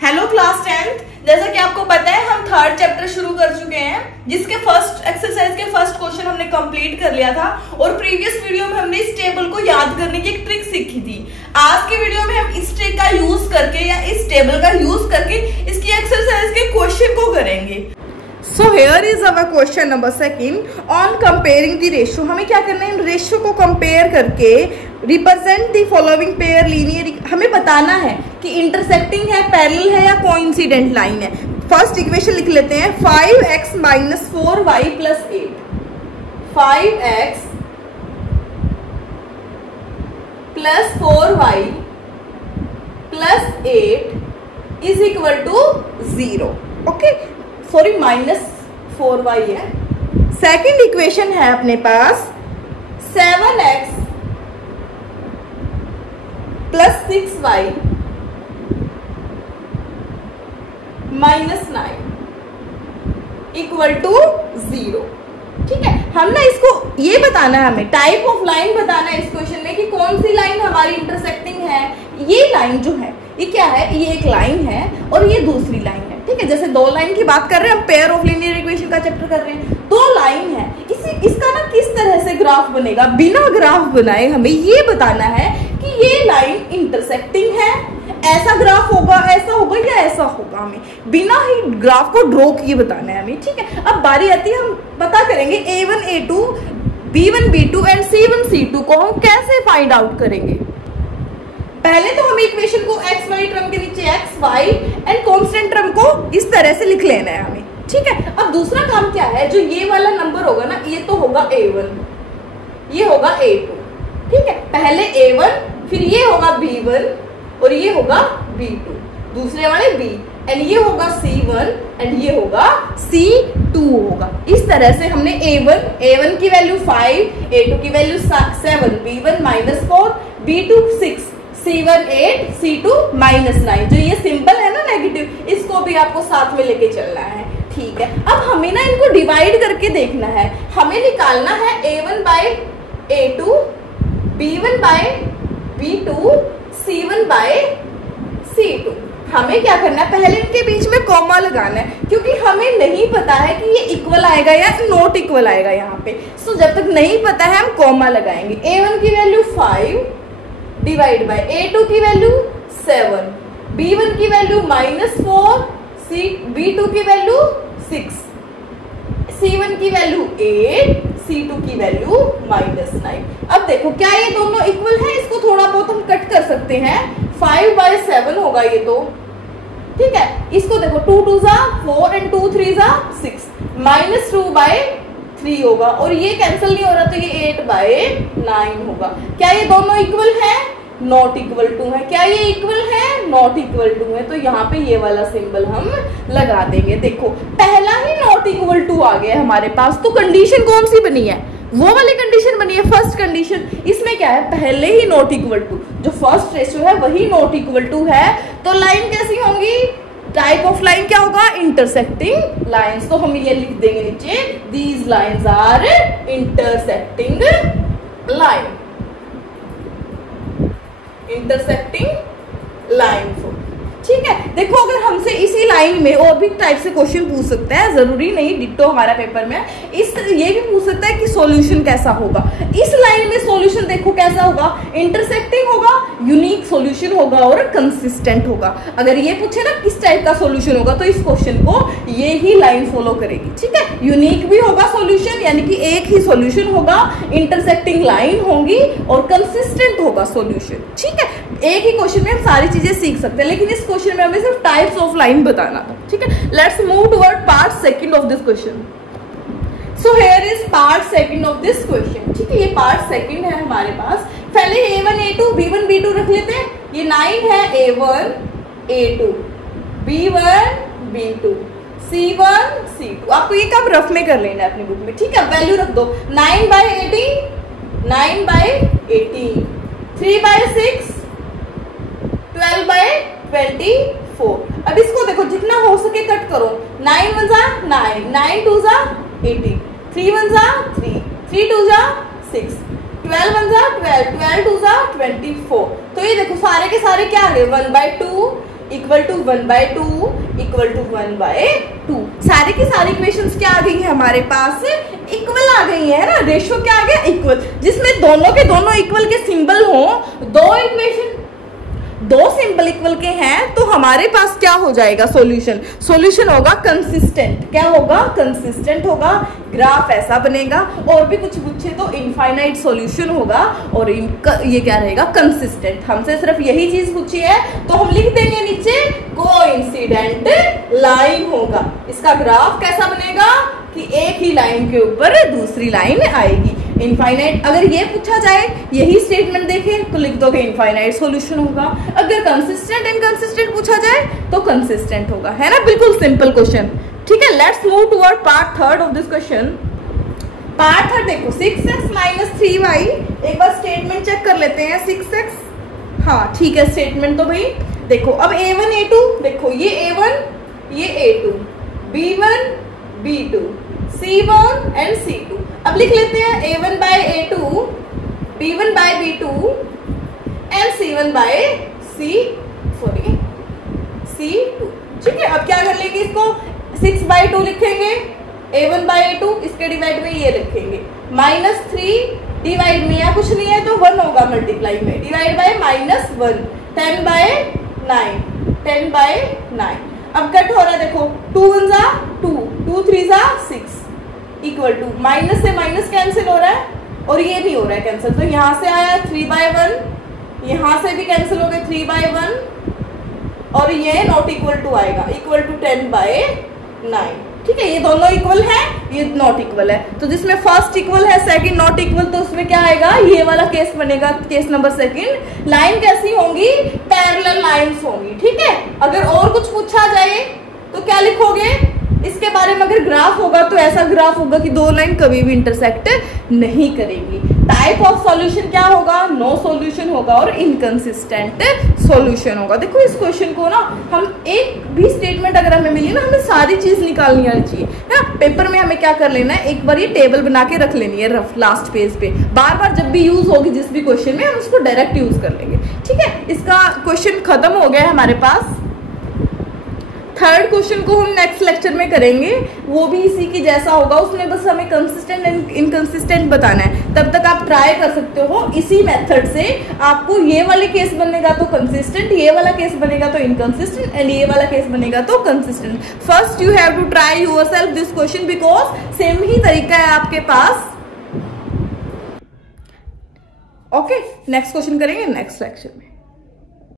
Hello class 10th। जैसा कि आपको पता है हम थर्ड चैप्टर शुरू कर चुके हैं, जिसके फर्स्ट एक्सरसाइज के फर्स्ट क्वेश्चन हमने कंप्लीट कर लिया था और प्रीवियस वीडियो में हमने इस टेबल को याद करने की एक ट्रिक सीखी थी। आज के वीडियो में हम इस ट्रिक का यूज करके या इस टेबल का यूज करके इसकी एक्सरसाइज के क्वेश्चन को करेंगे। So here is our question number second on comparing the ratio. हमें क्या करना है, इन रेशियो को कंपेयर करके represent the following pair linear. हमें बताना है कि इंटरसेक्टिंग है, पैरेलल है या कोइंसिडेंट लाइन है। फर्स्ट इक्वेशन लिख लेते हैं 5x - 4y + 8। 5x + 4y + 8 is equal to 0। Okay, sorry -4y है। सेकेंड इक्वेशन है अपने पास 7x + 6y - 9 इक्वल टू 0। ठीक है, हम ना इसको ये बताना है, हमें टाइप ऑफ लाइन बताना है इस क्वेश्चन में कि कौन सी लाइन हमारी इंटरसेक्टिंग है। ये लाइन जो है ये क्या है, ये एक लाइन है और ये दूसरी लाइन है। ठीक है, जैसे दो लाइन की बात कर रहे हैं हम, पेयर ऑफ लीनियर इक्वेशन का चैप्टर कर रहे हैं। दो लाइन है, इसका ना किस तरह से ग्राफ बनेगा, बिना ग्राफ बनाए हमें ये बताना है कि ये लाइन इंटरसेक्टिंग है, ऐसा ग्राफ होगा, ऐसा होगा या ऐसा होगा। हमें बिना ही ग्राफ को ड्रॉ किए बताना है हमें। ठीक है, अब बारी आती है, हम पता करेंगे A1 A2 B1 B2 and C1 C2 को हम कैसे फाइंड आउट करेंगे। पहले तो हमें इक्वेशन को x y टर्म के नीचे x y and constant term को इस तरह से लिख लेना है हमें। ठीक है, अब दूसरा काम क्या है, जो ये वाला नंबर होगा ना, ये तो होगा A1, ये होगा A2। ठीक है, पहले A1 फिर ये होगा B1 और ये होगा B2, दूसरे वाले B एंड ये होगा C1 एंड ये होगा C2 होगा। इस तरह से हमने A1 की वैल्यू 5, A2 की value 7, B1 -4, B2 6, C1 8, C2 -9। जो ये सिंबल है ना नेगेटिव, इसको भी आपको साथ में लेके चलना है। ठीक है, अब हमें ना इनको डिवाइड करके देखना है। हमें निकालना है A1/A2, B1/B2, C1/C2। हमें क्या करना है, पहले इनके बीच में कॉमा लगाना है, क्योंकि हमें नहीं पता है कि ये इक्वल आएगा या नॉट इक्वल आएगा यहाँ पे। सो जब तक नहीं पता है हम कॉमा लगाएंगे। A1 की वैल्यू 5 डिवाइड बाय A2 की वैल्यू 7, B1 की वैल्यू -4, B2 की वैल्यू 6, C1 की वैल्यू 8, C2 की वैल्यू -9। अब देखो क्या ये दोनों इक्वल है, इसको थोड़ा बहुत हम कट कर सकते हैं। 5/7 होगा ये तो। ठीक है, इसको देखो 2 2 4 एंड 2 3 6, -2/3 होगा और ये कैंसिल नहीं हो रहा तो ये 8/9 होगा। क्या ये दोनों इक्वल है, नॉट इक्वल टू है। क्या ये इक्वल है, नॉट इक्वल टू है। तो यहाँ पे ये वाला सिंबल हम लगा देंगे। देखो पहला ही नॉट इक्वल टू आ गया हमारे पास, तो कंडीशन कौन सी बनी है, वो वाली कंडीशन बनी है फर्स्ट कंडीशन। इसमें क्या है, पहले ही नॉट इक्वल टू, जो फर्स्ट रेशियो है वही नॉट इक्वल टू है। तो लाइन कैसी होंगी, टाइप ऑफ लाइन क्या होगा, इंटरसेक्टिंग लाइंस। तो हम ये लिख देंगे नीचे, these lines are intersecting line, intersecting line. ठीक है, देखो अगर हमसे इसी लाइन में और भी टाइप से क्वेश्चन पूछ सकता है, जरूरी नहीं डिट्टो हमारा पेपर में, ये भी पूछ सकता है कि सॉल्यूशन कैसा होगा। इस लाइन में सॉल्यूशन देखो कैसा होगा, इंटरसेक्टिंग होगा, यूनिक सॉल्यूशन होगा और कंसिस्टेंट होगा। अगर ये पूछे ना किस टाइप का सॉल्यूशन होगा, तो इस क्वेश्चन को ये ही लाइन फॉलो करेगी। ठीक है, यूनिक भी होगा सॉल्यूशन, यानी कि एक ही सॉल्यूशन होगा, इंटरसेक्टिंग लाइन होंगी और कंसिस्टेंट होगा सॉल्यूशन। ठीक है, एक ही क्वेश्चन में हम सारी चीजें सीख सकते हैं, लेकिन इस क्वेश्चन में हमें सिर्फ टाइप्स ऑफ लाइन बताना था। ठीक है, let's move toward part second of this question. So here is part second of this question. ठीक है, ये पार्ट सेकंड है हमारे पास। पहले A1 A2 B1 B2 रख लेते हैं। ये 9 है A1 A2 B1 B2 C1 C2। आपको ये कब रफ में कर लेना है अपनी बुक में। ठीक है, वैल्यू रख दो 9/18, 9/18, 3/6, 12/24। अब इसको देखो जितना हो सके कट करो। 9 1 9, 9 2 18, 3 1 3, 3 2 6, 12 1 12, 12 2 24। तो ये देखो सारे के सारे क्या आ गए, 1/2, इक्वल टू 1/2 इक्वल टू 1/2। सारी की सारी इक्वेशंस क्या आ गई है हमारे पास, इक्वल आ गई है ना, रेशियो क्या आ गया, इक्वल, जिसमें दोनों के दोनों इक्वल के सिंबल हो, दो इक्वेशन दो सिंबल इक्वल के हैं तो हमारे पास क्या हो जाएगा, सॉल्यूशन। सॉल्यूशन होगा कंसिस्टेंट, क्या होगा, कंसिस्टेंट होगा, ग्राफ ऐसा बनेगा, और भी कुछ पूछे तो इनफाइनाइट सॉल्यूशन होगा, और ये क्या रहेगा, कंसिस्टेंट। हमसे सिर्फ यही चीज पूछी है तो हम लिख देंगे नीचे कोइंसिडेंट लाइन होगा। इसका ग्राफ कैसा बनेगा कि एक ही लाइन के ऊपर दूसरी लाइन आएगी। इनफाइनाइट, अगर ये पूछा जाए, यही स्टेटमेंट देखे तो लिख दोगे इनफाइनाइट सॉल्यूशन होगा। अगर कंसिस्टेंट इनकंसिस्टेंट पूछा जाए तो कंसिस्टेंट होगा, है ना, बिल्कुल सिंपल क्वेश्चन। ठीक है, let's move toward part third of this question. Part third देखो, 6x माइनस 3y, एक बार स्टेटमेंट चेक कर लेते हैं। 6x, हाँ ठीक है, स्टेटमेंट तो भाई देखो, अब a1 a2 देखो, ये a1 ये a2, b1 b2 c1 and c2। अब लिख लेते हैं a1 bye a2, b1 bye b2 and c1 bye c2। ठीक है, अब क्या कर लेंगे, इसको 6/2 लिखेंगे, a1 बाय a2, इसके डिवाइड में ये लिखेंगे, -3 डिवाइड में या कुछ नहीं है तो 1 होगा, मल्टीप्लाई में डिवाइड बाय -1, 10/9, 10/9। अब कट हो रहा है देखो, 2 1 जा 2, 2 3 जा 6 इक्वल टू, माइनस से माइनस कैंसिल हो रहा है और ये भी हो रहा है कैंसिल, तो यहां से आया 3/1, यहां से भी कैंसिल हो गए 3/1, और ये नॉट इक्वल टू आएगा, इक्वल टू 10/9। ठीक है, ये दोनों इक्वल है, ये नॉट इक्वल है, तो जिसमें फर्स्ट इक्वल है सेकंड नॉट इक्वल, तो उसमें क्या आएगा, ये वाला केस बनेगा, केस नंबर सेकंड। लाइन कैसी होंगी, पैरेलल लाइंस होंगी। ठीक है, अगर और कुछ पूछा जाए तो क्या लिखोगे, इसके बारे में अगर ग्राफ होगा तो ऐसा ग्राफ होगा कि दो लाइन कभी भी इंटरसेक्ट नहीं करेंगी। टाइप ऑफ सॉल्यूशन क्या होगा, नो सॉल्यूशन होगा और इनकंसिस्टेंट सॉल्यूशन होगा। देखो इस क्वेश्चन को ना, हम एक भी स्टेटमेंट अगर हमें मिली ना, हमें सारी चीज निकालनी आनी चाहिए, है ना। पेपर में हमें क्या कर लेना है, एक बार ये टेबल बना के रख लेनी है रफ, लास्ट पेज पे, बार बार जब भी यूज होगी जिस भी क्वेश्चन में, हम उसको डायरेक्ट यूज कर लेंगे। ठीक है, इसका क्वेश्चन खत्म हो गया है हमारे पास। थर्ड क्वेश्चन को हम नेक्स्ट लेक्चर में करेंगे, वो भी इसी की जैसा होगा, उसमें बस हमें कंसिस्टेंट एंड इनकंसिस्टेंट बताना है। तब तक आप ट्राई कर सकते हो इसी मेथड से, आपको ये वाले केस बनेगा तो कंसिस्टेंट, ये वाला केस बनेगा तो इनकंसिस्टेंट, एंड ये वाला केस बनेगा तो consistent. First you have to try yourself this question, because same ही तरीका है आपके पास। ओके, नेक्स्ट क्वेश्चन करेंगे नेक्स्ट लेक्चर में।